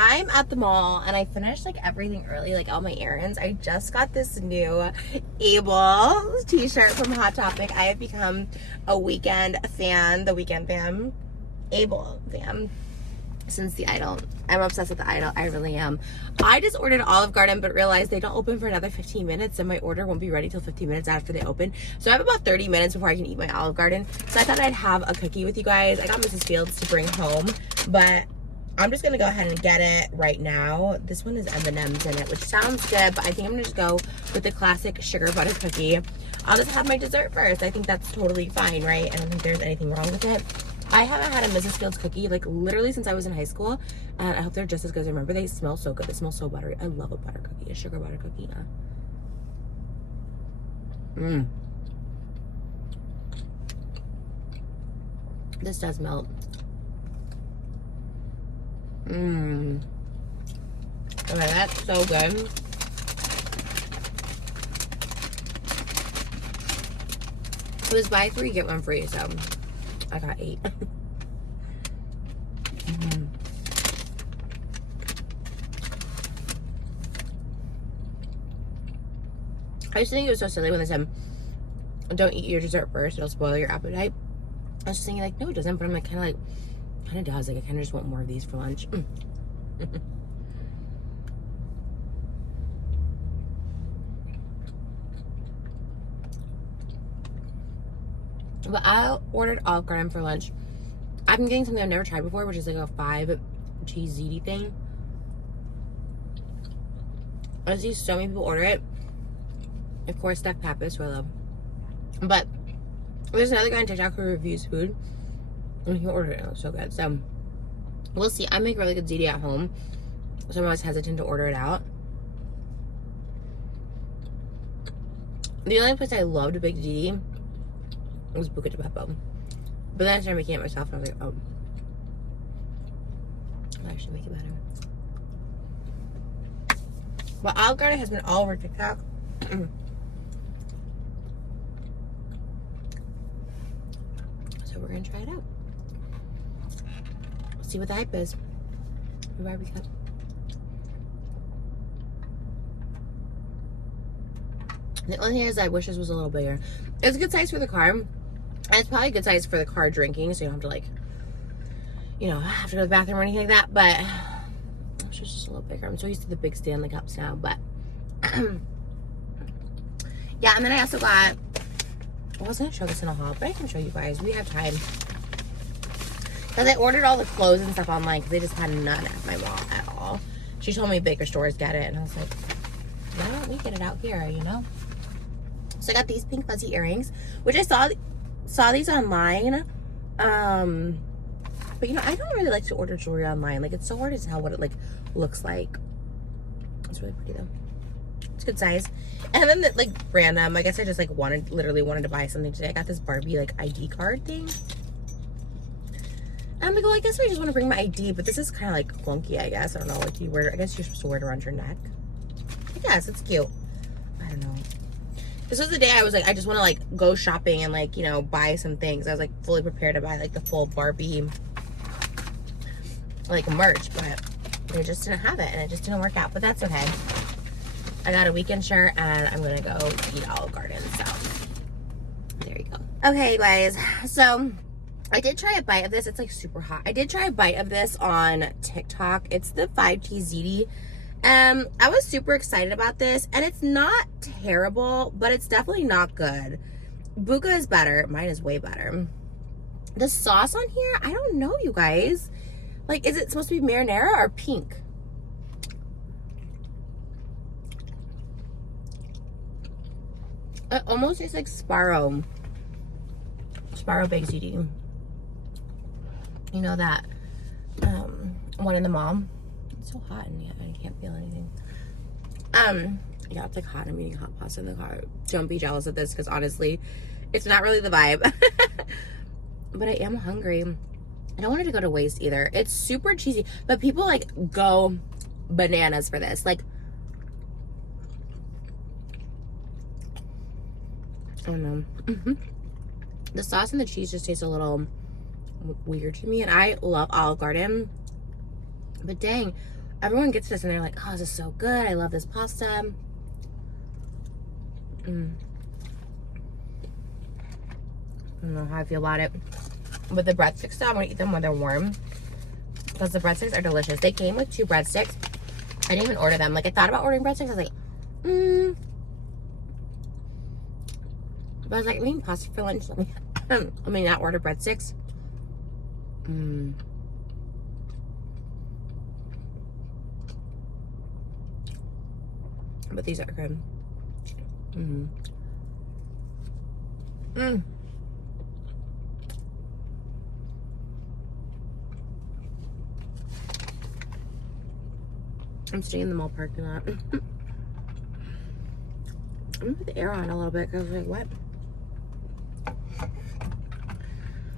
I'm at the mall and I finished like everything early, like all my errands. I just got this new Able t-shirt from Hot Topic. I have become a weekend fan, the weekend fan, Able fan, since the Idol. I'm obsessed with the Idol. I really am. I just ordered Olive Garden, but realized they don't open for another 15 minutes, and my order won't be ready till 15 minutes after they open. So I have about 30 minutes before I can eat my Olive Garden. So I thought I'd have a cookie with you guys. I got Mrs. Fields to bring home, but I'm just gonna go ahead and get it right now. This one is M&M's in it, which sounds good, but I think I'm gonna just go with the classic sugar butter cookie. I'll just have my dessert first. I think that's totally fine, right? I don't think there's anything wrong with it. I haven't had a Mrs. Fields cookie like literally since I was in high school, and I hope they're just as good as I remember. They smell so good. They smell so buttery. I love a butter cookie, a sugar butter cookie. This does melt. Okay, that's so good. It was buy 3 get 1 free, so I got 8. I used to think it was so silly when they said, don't eat your dessert first, it'll spoil your appetite. I was just thinking like, no it doesn't, but I'm like kind of does. Like I kind of just want more of these for lunch. But I ordered Olive Garden for lunch. I've been getting something I've never tried before, which is like a 5 cheese ziti thing. I see so many people order it. Of course, stuffed pappas, who I love. But there's another guy on TikTok who reviews food, and he ordered it. It was so good. So we'll see. I make really good ziti at home, so I'm always hesitant to order it out. The only place I loved a big ziti was Buca de Beppo. But then I started making it myself, and I was like, oh, I should make it better. But Olive Garden has been all over TikTok. So we're gonna try it out. See what the hype is. Barbie cup. The only thing is I wish this was a little bigger. It's a good size for the car. And it's probably a good size for the car drinking, so you don't have to like, you know, have to go to the bathroom or anything like that, but it's just a little bigger. I'm so used to the big Stanley cups now, but yeah, and then I also got, I was gonna show this in a haul, but I can show you guys. We have time. Because I ordered all the clothes and stuff online because they just had none at my mall at all. She told me Baker Stores get it, and I was like, why don't we get it out here, you know? So I got these pink fuzzy earrings, which I saw these online. But you know, I don't really like to order jewelry online. Like, it's so hard to tell what it like looks like. It's really pretty though. It's a good size. And then like random, I guess I just like literally wanted to buy something today. I got this Barbie like ID card thing. And I'm like, well, I guess I just want to bring my ID, but this is kind of like clunky, I guess. I don't know, like you wear, I guess you're supposed to wear it around your neck. I guess it's cute. I don't know. This was the day I was like, I just want to like go shopping and like, you know, buy some things. I was like fully prepared to buy like the full Barbie like merch, but they just didn't have it and it just didn't work out, but that's okay. I got a weekend shirt and I'm gonna go eat Olive Garden, so there you go. Okay, you guys, so I did try a bite of this. It's like super hot. I did try a bite of this on TikTok. It's the 5T ziti. I was super excited about this, and it's not terrible, but it's definitely not good. Buca is better. Mine is way better. The sauce on here, I don't know, you guys. Like, is it supposed to be marinara or pink? It almost tastes like Sparrow baked ziti. You know that one in the mall? It's so hot in here. I can't feel anything. Yeah, it's like hot. I'm eating hot pasta in the car. Don't be jealous of this, because honestly, it's not really the vibe. But I am hungry. I don't want it to go to waste either. It's super cheesy, but people like go bananas for this. Like, I don't know. The sauce and the cheese just tastes a little weird to me, and I love Olive Garden, but dang, everyone gets this and they're like, oh, this is so good. I love this pasta. I don't know how I feel about it. But the breadsticks, though, I'm going to eat them when they're warm. Because the breadsticks are delicious. They came with 2 breadsticks. I didn't even order them. Like, I thought about ordering breadsticks. I was like, But I was like, I'm eating pasta for lunch. Let me not order breadsticks. But these are good. I'm staying in the mall parking lot. I'm gonna put the air on a little bit because like, what?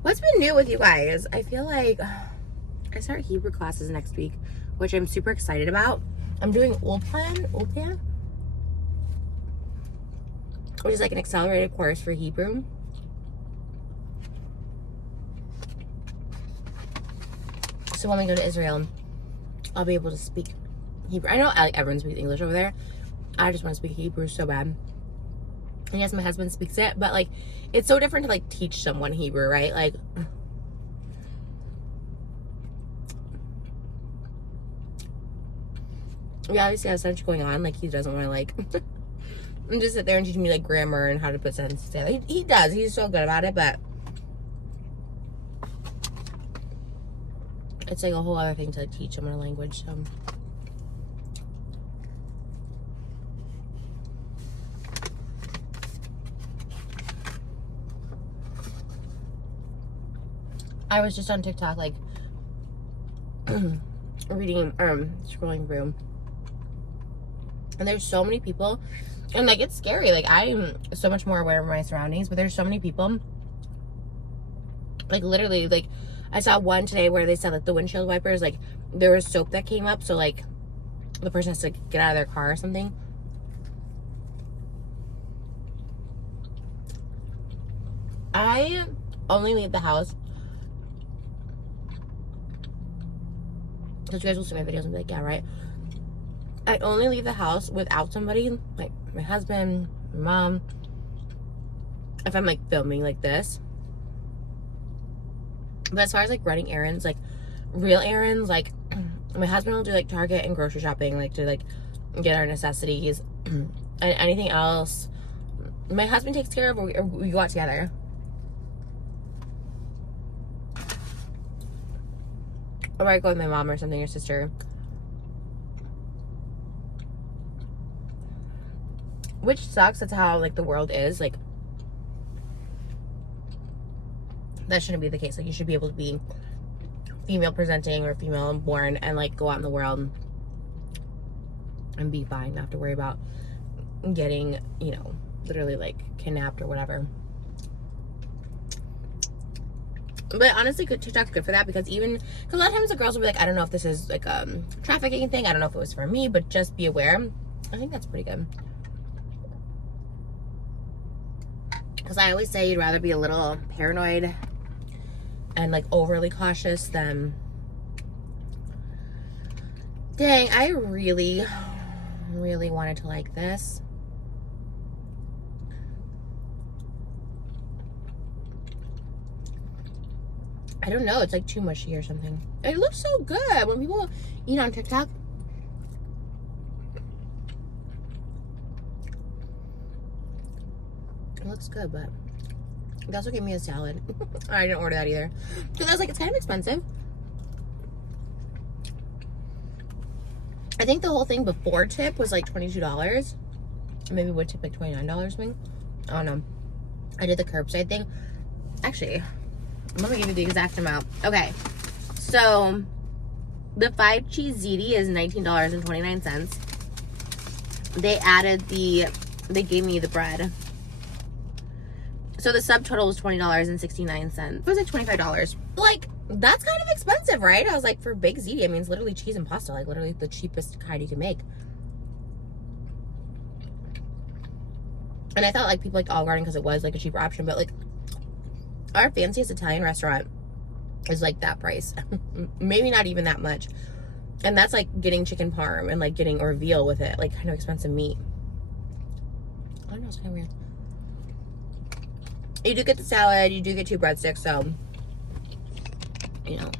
What's been new with you guys? I feel like I start Hebrew classes next week, which I'm super excited about. I'm doing Ulpan, which is like an accelerated course for Hebrew. So when we go to Israel, I'll be able to speak Hebrew. I know like everyone speaks English over there. I just want to speak Hebrew so bad. And yes, my husband speaks it, but like it's so different to like teach someone Hebrew, right? Like we obviously have so much going on. Like he doesn't want to like just sit there and teach me like grammar and how to put sentences together. He does. He's so good about it, but it's like a whole other thing to like, teach someone a language. So I was just on TikTok, like, reading, scrolling through. And there's so many people. And, like, it's scary. Like, I'm so much more aware of my surroundings. But there's so many people. Like, literally, like, I saw one today where they said, like, the windshield wipers, like, there was soap that came up. So, like, the person has to get out of their car or something. I only leave the house. Because you guys will see my videos and be like, yeah, right. I only leave the house without somebody, like my husband, my mom, if I'm like filming like this. But as far as like running errands, like real errands, like my husband will do like Target and grocery shopping, like to like get our necessities. And anything else, my husband takes care of, or we go out together. Or I go with my mom or something, or sister. Which sucks. That's how, like, the world is. Like, that shouldn't be the case. Like, you should be able to be female presenting or female born and, like, go out in the world and be fine. Not have to worry about getting, you know, literally, like, kidnapped or whatever. But honestly, TikTok's good for that because because a lot of times the girls will be like, I don't know if this is like a trafficking thing. I don't know if it was for me, but just be aware. I think that's pretty good. Because I always say you'd rather be a little paranoid and like overly cautious than... Dang, I really, really wanted to like this. I don't know. It's like too mushy or something. It looks so good when people eat on TikTok. It looks good, but they also gave me a salad. I didn't order that either. Because I was like, it's kind of expensive. I think the whole thing before tip was like $22. Maybe would tip like $29 something. I don't know. I did the curbside thing. Actually, I'm gonna give you the exact amount. Okay, so the 5 cheese ziti is $19.29. They gave me the bread. So the subtotal was $20.69. It was like $25. Like, that's kind of expensive, right? I was like, for big ziti, I mean, it's literally cheese and pasta, like literally the cheapest kind you can make. And I thought like people liked Olive Garden because it was like a cheaper option, but like our fanciest Italian restaurant is like that price. Maybe not even that much. And that's like getting chicken parm and like getting or veal with it, like kind of expensive meat. I don't know, it's kind of weird. You do get the salad, you do get 2 breadsticks, so, you know.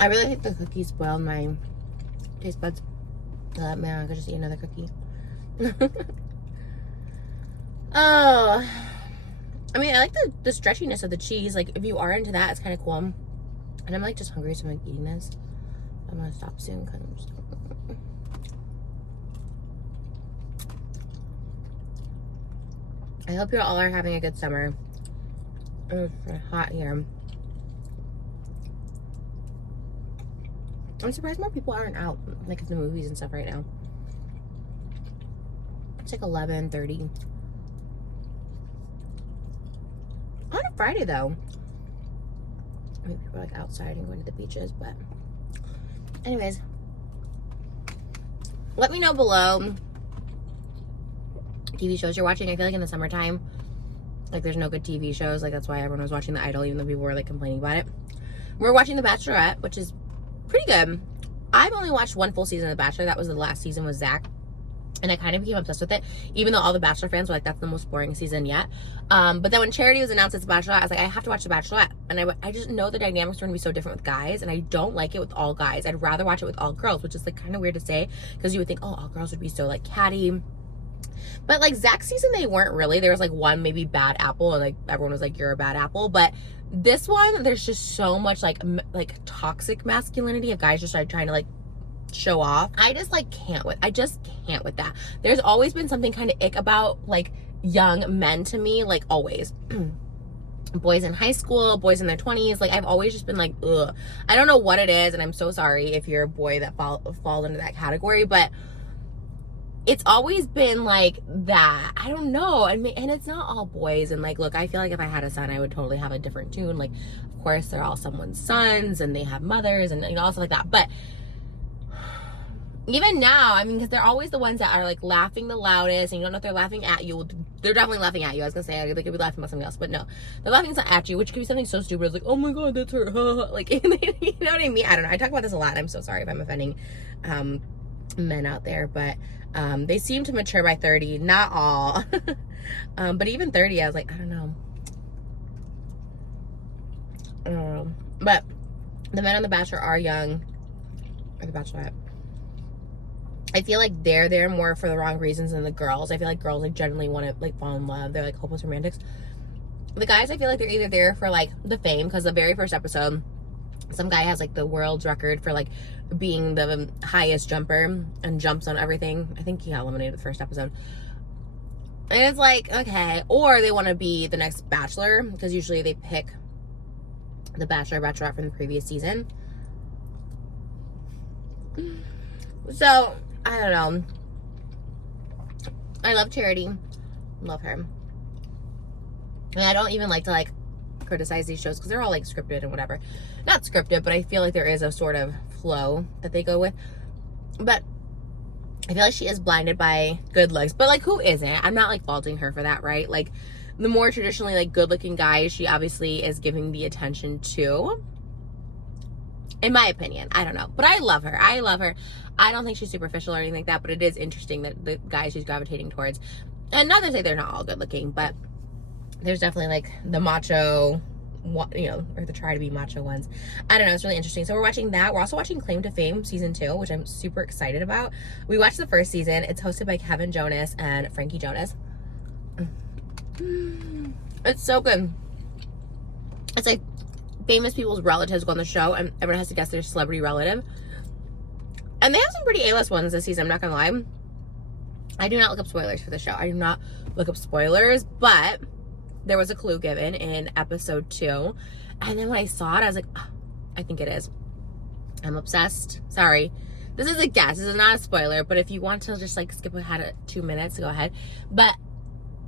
I really think the cookies spoiled my taste buds. Man, I could just eat another cookie. Oh, I mean, I like the stretchiness of the cheese. Like, if you are into that, it's kind of cool. And I'm like just hungry, so I'm like eating this. I'm gonna stop soon because I'm just... I hope you all are having a good summer. It's hot here. I'm surprised more people aren't out, like, at the movies and stuff right now. It's like 11:30. On a Friday, though. I mean, people are, like, outside and going to the beaches, but... Anyways. Let me know below TV shows you're watching. I feel like in the summertime, like, there's no good TV shows. Like, that's why everyone was watching The Idol, even though people were, like, complaining about it. We're watching The Bachelorette, which is pretty good. I've only watched 1 full season of The Bachelor. That was the last season with Zach. And I kind of became obsessed with it, even though all the Bachelor fans were like, that's the most boring season yet. But then when Charity was announced as The Bachelorette, I was like, I have to watch The Bachelorette. And I just know the dynamics are going to be so different with guys, and I don't like it with all guys. I'd rather watch it with all girls, which is like kind of weird to say, because you would think, oh, all girls would be so like catty. But like Zach's season, they weren't really. There was like one maybe bad apple, and like everyone was like, you're a bad apple. But this one, there's just so much like toxic masculinity of guys just like trying to like show off. I just can't with that. There's always been something kind of ick about like young men to me, like always. Boys in high school, boys in their 20s, like I've always just been like, ugh. I don't know what it is, and I'm so sorry if you're a boy that falls into that category, but it's always been like that. I don't know. And it's not all boys. And like, look, I feel like if I had a son, I would totally have a different tune. Like, of course, they're all someone's sons and they have mothers and, you know, all stuff like that. But even now, I mean, because they're always the ones that are like laughing the loudest, and you don't know if they're laughing at you. They're definitely laughing at you. I was gonna say they could be laughing about something else, but no, they're laughing at you, which could be something so stupid. It's like, oh my god, that's her, like, you know what I mean? I don't know. I talk about this a lot, and I'm so sorry if I'm offending men out there, but they seem to mature by 30. Not all, but even 30, I was like, I don't know. But the men on The Bachelor are young, or The Bachelorette. I feel like they're there more for the wrong reasons than the girls. I feel like girls like generally want to like fall in love. They're like hopeless romantics. The guys, I feel like they're either there for like the fame, because the very first episode, some guy has like the world's record for like being the highest jumper and jumps on everything. I think he got eliminated the first episode. And it's like, okay. Or they want to be the next Bachelor, because usually they pick the Bachelor, Bachelorette from the previous season. So I don't know. I love Charity. Love her. And I don't even like to like criticize these shows because they're all like scripted and whatever. Not scripted, but I feel like there is a sort of flow that they go with. But I feel like she is blinded by good looks. But like, who isn't? I'm not like faulting her for that, right? Like, the more traditionally like good looking guys, she obviously is giving the attention to. In my opinion. I don't know. But I love her. I don't think she's superficial or anything like that, but it is interesting that the guys she's gravitating towards. And not to say they're not all good looking, but there's definitely like the macho, you know, or the try to be macho ones. I don't know. It's really interesting. So we're watching that. We're also watching Claim to Fame season 2, which I'm super excited about. We watched the first season. It's hosted by Kevin Jonas and Frankie Jonas. It's so good. It's like famous people's relatives go on the show, and everyone has to guess their celebrity relative. And they have some pretty A-list ones this season, I'm not gonna lie. I do not look up spoilers for the show. I do not look up spoilers, but there was a clue given in episode 2. And then when I saw it, I was like, oh, I think it is. I'm obsessed. Sorry. This is a guess. This is not a spoiler, but if you want to just like skip ahead 2 minutes, go ahead. But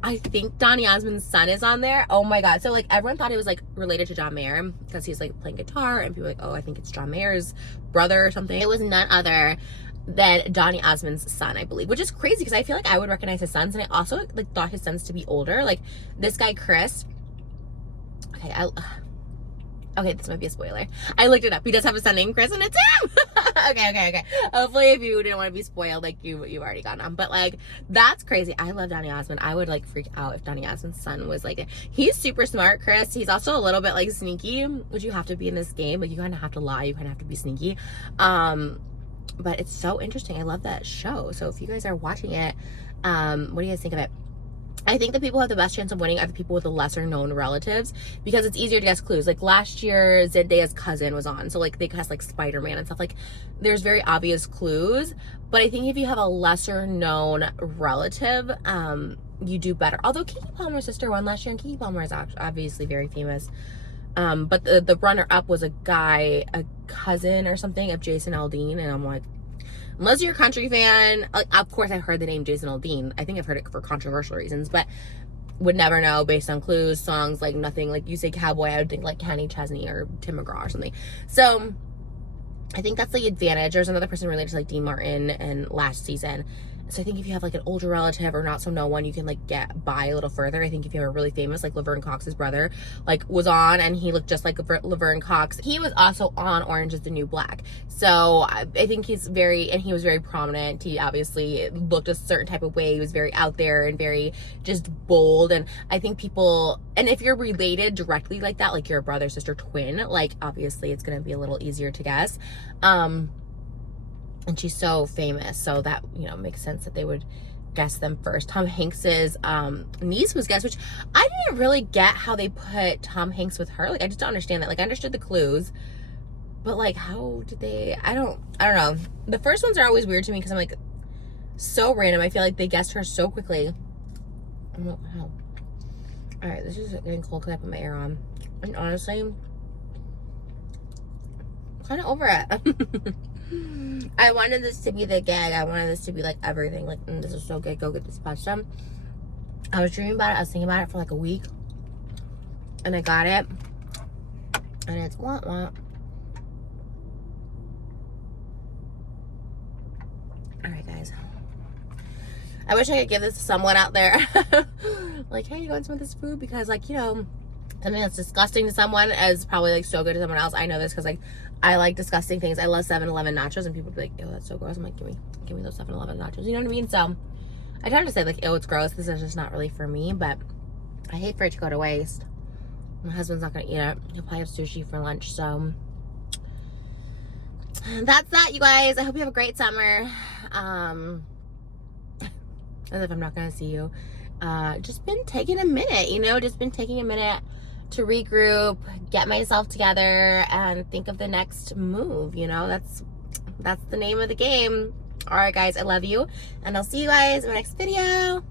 I think Donny Osmond's son is on there. Oh my god. So like everyone thought it was like related to John Mayer because he's like playing guitar, and people were like, oh, I think it's John Mayer's brother or something. It was none other than Donny Osmond's son, I believe, which is crazy because I feel like I would recognize his sons, and I also like thought his sons to be older. Like this guy Chris. Okay, Okay, this might be a spoiler. I looked it up. He does have a son named Chris, and it's him. Okay. Hopefully, if you didn't want to be spoiled, like you've already gone on. But like, that's crazy. I love Donny Osmond. I would like freak out if Donny Osmond's son was like, he's super smart, Chris. He's also a little bit like sneaky, which you have to be in this game. Like, you kind of have to lie. You kind of have to be sneaky. But it's so interesting. I love that show. So if you guys are watching it, what do you guys think of it? I think the people who have the best chance of winning are the people with the lesser known relatives, because it's easier to guess clues. Like last year, Zendaya's cousin was on, so like they guessed like Spider-Man and stuff. Like there's very obvious clues, but I think if you have a lesser known relative, you do better. Although Keke Palmer's sister won last year, and Keke Palmer is obviously very famous. But the runner up was a cousin or something of Jason Aldean, and I'm like, unless you're a country fan, like, of course I've heard the name Jason Aldean. I think I've heard it for controversial reasons, but would never know based on clues, songs, like nothing. Like you say cowboy, I would think like Kenny Chesney or Tim McGraw or something. So I think that's the advantage. There's another person related to like Dean Martin and last season. So I think if you have like an older relative or not so know one, you can like get by a little further. I think if you have a really famous, like Laverne Cox's brother, like was on and he looked just like Laverne Cox. He was also on Orange is the New Black. So I think he was very prominent. He obviously looked a certain type of way. He was very out there and very just bold. And I think people, and if you're related directly like that, like you're a brother, sister, twin, like obviously it's going to be a little easier to guess. And she's so famous, so that, you know, makes sense that they would guess them first. Tom Hanks's niece was guessed, which I didn't really get how they put Tom Hanks with her. Like, I just don't understand that. Like, I understood the clues, but like, how did they? I don't know. The first ones are always weird to me because I'm like, so random. I feel like they guessed her so quickly. I'm like, wow. All right, this is getting cold because I put my air on, and honestly, I'm kind of over it. I wanted this to be the gag. I wanted this to be like everything. Like, this is so good. Go get this pasta. I was dreaming about it. I was thinking about it for like a week. And I got it. And it's wah. Alright, guys. I wish I could give this to someone out there. Like, hey, you want some of this food? Because, like, you know, something that's disgusting to someone is probably like so good to someone else. I know this because like I like disgusting things. I love 7-Eleven nachos, and people be like, ew, that's so gross. I'm like, give me those 7-Eleven nachos. You know what I mean? So I try to say like, ew, it's gross. This is just not really for me, but I hate for it to go to waste. My husband's not gonna eat it. He'll probably have sushi for lunch. So that's that, you guys. I hope you have a great summer. As if I'm not gonna see you. Just been taking a minute, you know, to regroup, get myself together, and think of the next move. You know, that's the name of the game. All right, guys, I love you, and I'll see you guys in my next video.